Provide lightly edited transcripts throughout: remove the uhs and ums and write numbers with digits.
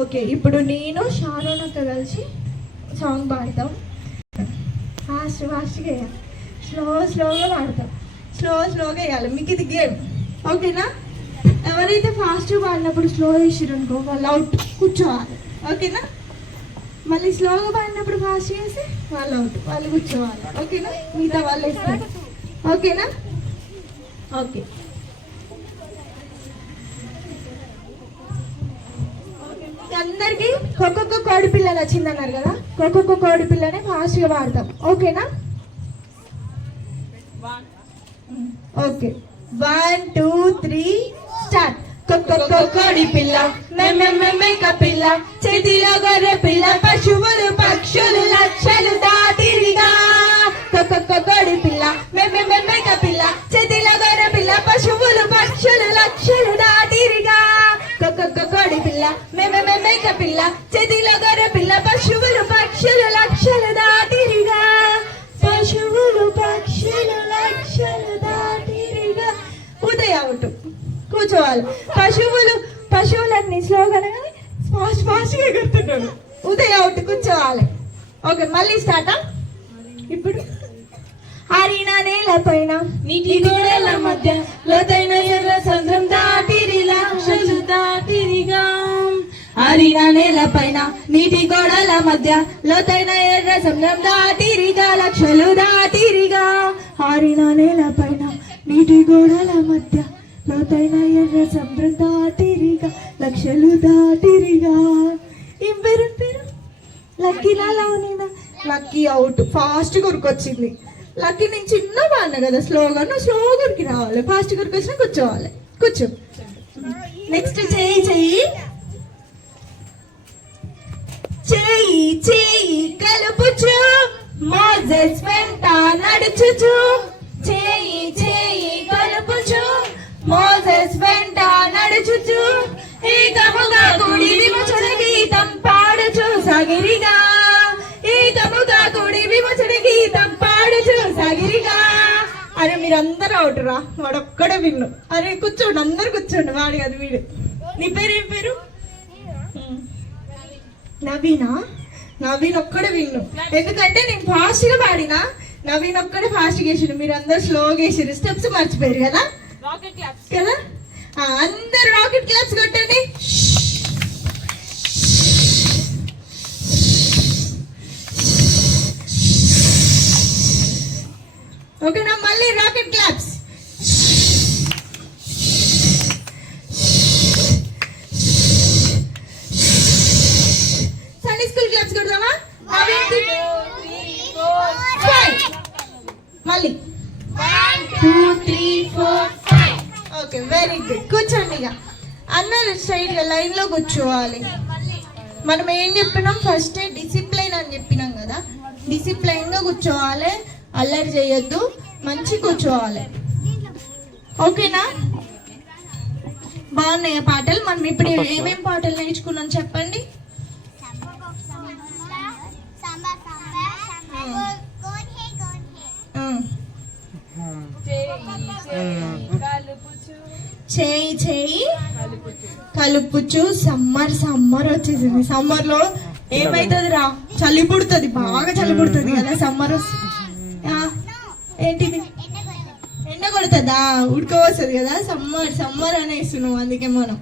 Okay, ఇప్పుడు నేను షారోనక్క కలిసి సాంగ్ పాడతాం. ఫాస్ట్గా వేయాలి, స్లోగా పాడతాం, స్లోగా వేయాలి. మీకు ఇది గేమ్, ఓకేనా? ఎవరైతే ఫాస్ట్గా పాడినప్పుడు స్లో వేసారు అనుకో వాళ్ళు అవుట్, కూర్చోవాలి. ఓకేనా? మళ్ళీ స్లోగా పాడినప్పుడు ఫాస్ట్ చేసి వాళ్ళు అవుట్, వాళ్ళు కూర్చోవాలి. ఓకేనా? మిగతా వాళ్ళు వేస్తారు. ఓకేనా? ఓకే. అందరికి ఒక్కొక్క కోడి పిల్ల నచ్చిందన్నారు కదా, ఒక్కొక్క కోడి పిల్లనే ఫాస్ట్గా పాడతాం. ఓకేనా? Okay, 1 2 3 start. కోడి పిల్ల మేక పిల్ల, చేతిలో గొర్రె పిల్ల, పశువులు పక్షులు లక్షలు దాటిరిగా. కోడి పిల్ల మేక పిల్ల, చేతిలో గొర్రె పిల్ల, పశువులు పక్షులు లక్షలు దాటిరిగా. కోడి పిల్ల మేక పిల్ల, చేతిలో గొర్రె పిల్ల, పశువులు పక్షులు లక్షలు దాటిరిగా. పశువులు పక్షులు లక్షలు దాటిరిగా. ఉదయ అవుట్, కూర్చోవాలి. పశువులన్నీ స్లోగానే ఫాస్ట్గా ఎగురుతున్నాడు. ఉదయ అవుట్, కూర్చోవాలి. ఓకే, మళ్ళీ స్టార్ట్. ఇప్పుడు ఆరిన నేల పైన నీటి గోడల మధ్య లోతైన ఎర్ర సముద్రం దాటిరిలా, లక్షలు దాటిరిగా. ఆరిన నేల పైన నీటి గోడల మధ్య లోతైన ఎర్ర సముద్రం దాటిరిగా, లక్షలు దాటిరిగా. ఆరిన నేల పైన నీటి గోడల మధ్య లోతైన ఎర్ర సముద్రం దాటిరిగా, లక్షలు దాటిరిగా. ఏం పేరు? లక్కీనా లవనీనా? లక్కీ అవుట్, ఫాస్ట్ గురికొచ్చింది. లక్కీ నేను చిన్న బాగున్నా కదా, స్లోగా గురికి రావాలి. ఫాస్ట్ గురికొచ్చినా కూర్చోవాలి. కూర్చో. నెక్స్ట్ చెయ్యి కలుపుచు, మోజెస్ వెంట నడుచుచు. చెయ్యి కలుపుచు, మోజెస్ వెంట నడుచుచు. ఏకముగా కూడి విమోచన గీతం పాడుచు సాగిరిగా. ఏకముగా కూడి విమోచన గీతం పాడుచు సాగిరిగా. అరే మీరందరూ అవుతురా, వాడొక్కడే విన్ను. అరే కూర్చోండి, అందరు కూర్చోండి. వాడి అది వీడు. నీ పేరు ఏం పేరు? నవీన్ ఒక్కడే విన్ను. ఎందుకంటే నేను ఫాస్ట్గా పాడినా, నవీన్ ఒక్కడే ఫాస్ట్గా వేసాడు. మీరు అందరు స్లోగా వేసారు, స్టెప్స్ మర్చిపోయారు కదా. కదా, అందరు రాకెట్ క్లాప్స్ కొట్టండి. ఓకేనా? మళ్ళీ rocket claps. Sunday school claps కొడదామా? మళ్ళీ 1 2 3 4 5. Okay, very good. కూర్చోండి. ఇక అందరు స్ట్రైట్గా లైన్లో కూర్చోవాలి. మనం ఏం చెప్పినాం? ఫస్ట్ డిసిప్లైన్ అని చెప్పినాం కదా. డిసిప్లైన్గా కూర్చోవాలి, అల్లరి చేయొద్దు, మంచి కూర్చోవాలి. ఓకేనా? బాగున్నాయి పాటలు. మనం ఇప్పుడు ఏమేం పాటలు నేర్చుకున్నాం చెప్పండి. చేయి కలుపుచు. సమ్మర్ వచ్చేసింది. సమ్మర్ లో ఏమైతుంది రా? చలి పుడుతుంది, బాగా చలి పుడుతుంది కదా సమ్మర్. ఏంటిది? ఎండ కొడుతుందా? ఉడకపోస్తుంది కదా. సమ్మర్ అనేస్తున్నాం అందుకే మనం.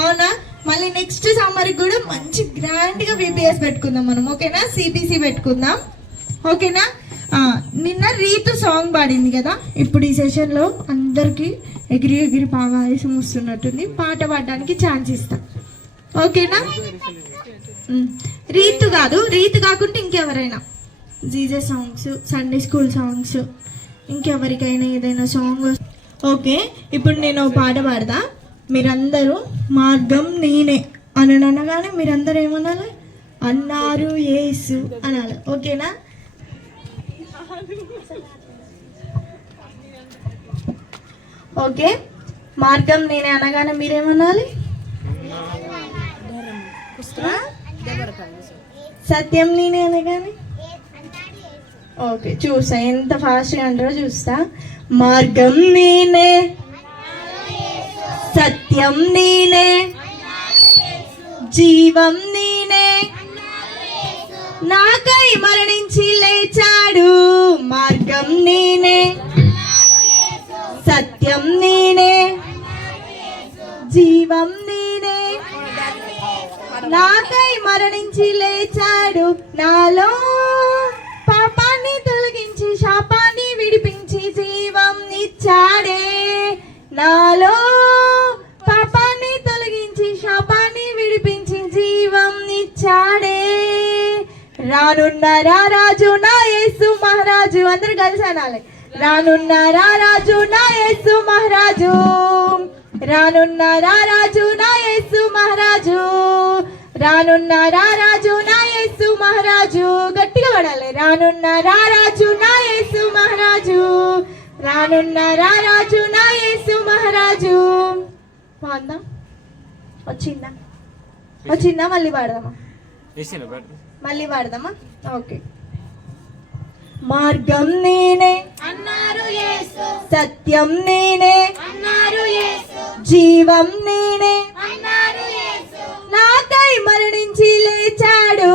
అవునా? మళ్ళీ నెక్స్ట్ సమ్మర్కి కూడా మంచి గ్రాండ్గా బీపీఎస్ పెట్టుకుందాం మనం. ఓకేనా? సిబిసి పెట్టుకుందాం. ఓకేనా? నిన్న రీతు సాంగ్ పాడింది కదా. ఇప్పుడు ఈ సెషన్లో అందరికీ ఎగిరి బాగా ఆయాసం వస్తున్నట్టుంది. పాట పాడడానికి ఛాన్స్ ఇస్తాం. ఓకేనా? రీతు కాకుండా ఇంకెవరైనా Jesus songs, Sunday school songs, ఇంకెవరికైనా ఏదైనా సాంగ్. ఓకే, ఇప్పుడు నేను పాట పాడదా. మీరందరూ మార్గం నేనే అని అనగానే మీరందరూ ఏమనాలి? అన్నారు యేసు అనాలి. ఓకేనా? ఓకే, మార్గం నేనే అనగానే మీరేమనాలి? సత్యం నేనే అనగానే ఓకే, చూస్తా ఎంత ఫాస్ట్గా అంటారో చూస్తా. మార్గం నేనే, సత్యం నేనే, జీవం నేనే, నాకై మరణించి లేచాడు. మార్గం నేనే, సత్యం నేనే, జీవం నేనే, నాకై మరణించి లేచాడు. నాలో పాపాన్ని తొలగించి శాపాన్ని విడిపించి జీవం ఇచ్చాడే. నాలో పాపాన్ని తొలగించి శాపాన్ని విడిపించి జీవం ఇచ్చాడే. రానున్న రారాజు నా యేసు మహారాజు. అందరూ కలిసి అనాలి. రానున్న రారాజు నా యేసు మహారాజు. రానున్న రారాజు నా యేసు మహారాజు. రానున్న రారాజు నా యేసు మహారాజు. గట్టిగా పడాలి. రానున్న రారాజు నా యేసు మహారాజు. రానున్న రారాజు నా యేసు మహారాజు. బాగుందా? వచ్చిందా? వచ్చిందా? మళ్ళీ పాడదామా? మళ్ళీ పాడదామా? ఓకే. మార్గం నేనే అన్నారు యేసు, సత్యం నేనే అన్నారు యేసు, జీవం నేనే అన్నారు యేసు, నాకై మరణించి లేచాడు.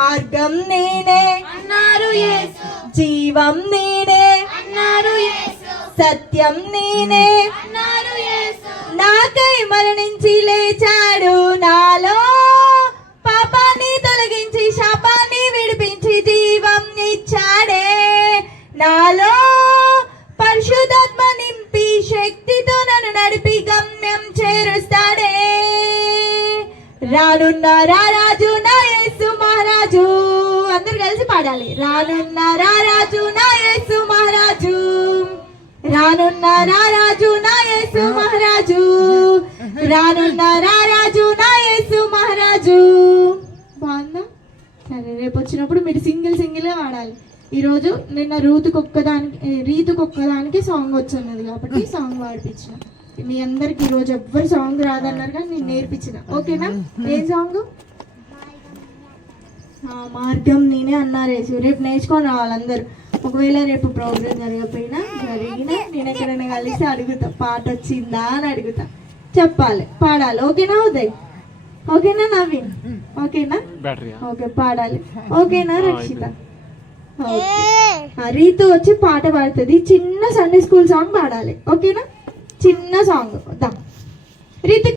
మార్గం నేనే అన్నారు యేసు, జీవం నేనే అన్నారు యేసు, సత్యం నేనే అన్నారు యేసు, నాకై మరణించి లేచాడు. నాలో పాపాన్ని తొలగించి శాపాన్ని విడిపించి జీవం ఇచ్చాడే. నాలో పరిశుద్ధాత్మ నింపి శక్తితో నన్ను నడిపి గమ్యం చేరుస్తాడే. రానున్న రారాజు నా యేసు మహారాజు. అందరు కలిసి పాడాలి. రానున్న రారాజు నా యేసు మహారాజు. రానున్న రారాజు నా యేసు మహారాజు. రానున్న రారాజు నా యేసు మహారాజు. బాగుందా? సరే, రేపు వచ్చినప్పుడు మీరు సింగిల్గా పాడాలి. ఈరోజు నిన్న రీతుకొక్కదానికి సాంగ్ వచ్చిన్నది కాబట్టి సాంగ్ పాడిపించిన. మీ అందరికి ఈరోజు ఎవ్వరు సాంగ్ రాదన్నారు కానీ నేను నేర్పించిన. ఓకేనా? ఏం సాంగ్? మార్గం నేనే అన్నారు యేసు. రేపు నేర్చుకొని రావాలి అందరు. ఒకవేళ రేపు ప్రోగ్రామ్ జరిగినా నేను ఎక్కడైనా కలిసి అడుగుతా, పాట వచ్చిందా అని అడుగుతా. చెప్పాలి, పాడాలి. ఓకేనా ఉదయ్? ఓకేనా నవీన్? ఓకేనా? ఓకే, పాడాలి. ఓకేనా రక్షిత? రీతు వచ్చి పాట పాడుతుంది. చిన్న సండే స్కూల్ సాంగ్ పాడాలి. ఓకేనా? చిన్న సాంగ్ రీతు.